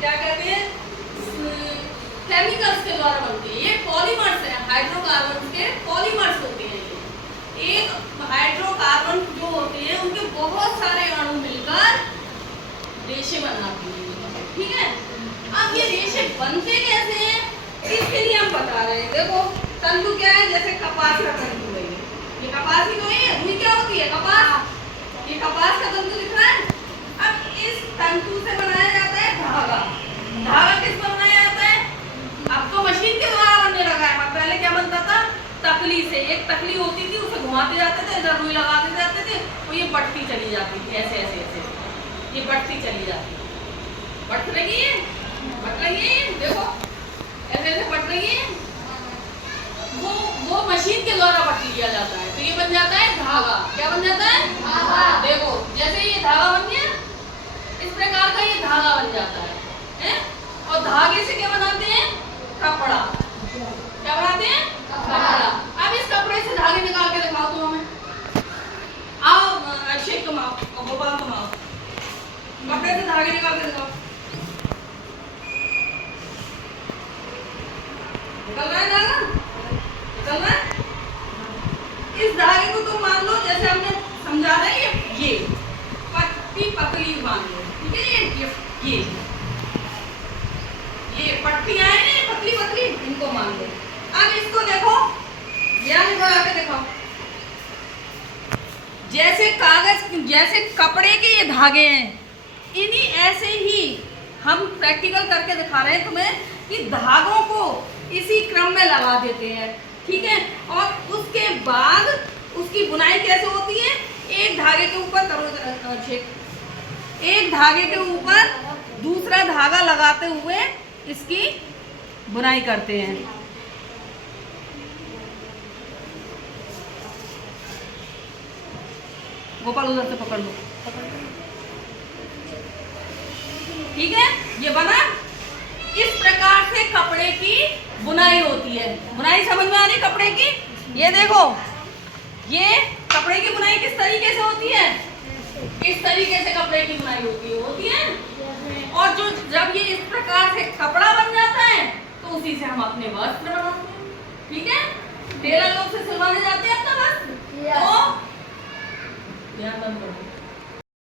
क्या कहते हैं, केमिकल्स के द्वारा बनती है। ये पॉलीमर्स है, हाइड्रोकार्बन के पॉलीमर्स होते हैं। ये एक हाइड्रोकार्बन जो होते हैं उनके बहुत सारे अणु मिलकर रेशे बनाते हैं, ठीक है। अब ये रेशे बनते कैसे हैं इसके लिए हम बता रहे हैं। देखो तंतु क्या है, जैसे कपास का तंतु है, ये कपास ही तो है। रुई क्या होती है, कपास। ये कपास का तंतु दिख रहा है। अब इस तंतु से बनाया जाता है धागा। धागा किस पर बनाया जाता है, अब तो मशीन के द्वारा बनने लगा है। पहले क्या बनता था, तकली से। एक तकली होती थी, उसे घुमाते जाते थे, इधर रुई लगाते जाते थे, तो ये बढ़ती चली जाती थी, ऐसे ऐसे ऐसे ये बढ़ती चली जाती थी। बढ़ लगी है, बढ़ लगी है, देखो ऐसे ऐसे बढ़ रही है। वो मशीन के द्वारा बढ़ लिया जाता है, तो ये बन जाता है धागा। क्या बन जाता है, धागा। देखो जैसे ये धागा बन गया, इस प्रकार का ये धागा बन जाता है? और धागे से क्या बनाते हैं, कपड़ा। क्या बनाते हैं, कपड़ा। अब इस कपड़े से धागे निकाल के दिखाओ तुम हमें। आओ अक्षय तुम आओ, गोपाल तुम आओ, कपड़े से धागे निकाल के दिखाओ। निकल रहा है धागा, निकल रहा है। इस धागे को तुम मान लो, जैसे हमने समझा रहे हैं, ये पट्टी पतली मान लो, ठीक है। ये पट्टियां हैं ना पतली पतली, इनको मान लो। अब इसको देखो, ध्यान बढ़ा के देखो। जैसे कागज, जैसे कपड़े के ये धागे हैं, इन्हीं ऐसे ही हम प्रैक्टिकल करके दिखा रहे हैं तुम्हें कि धागों को इसी क्रम में लगा देते हैं, ठीक है। और उसके बाद उसकी बुनाई कैसे होती है, एक धागे के ऊपर एक धागे के ऊपर दूसरा धागा लगाते हुए इसकी बुनाई करते हैं। गोपाल उधर से पकड़ लो, ठीक है। ये बना, इस प्रकार से कपड़े की बुनाई होती है। बुनाई समझ में आ रही कपड़े की। ये देखो, ये कपड़े की बुनाई किस तरीके से होती है, इस तरीके से कपड़े की बुनाई होती है। और जो जब ये इस प्रकार से कपड़ा बन जाता है तो उसी से हम अपने वस्त्र बनाते हैं, ठीक है। टेलर लोग से सिलवाने जाते हैं अपना वस्त्र, तो ध्यान करो।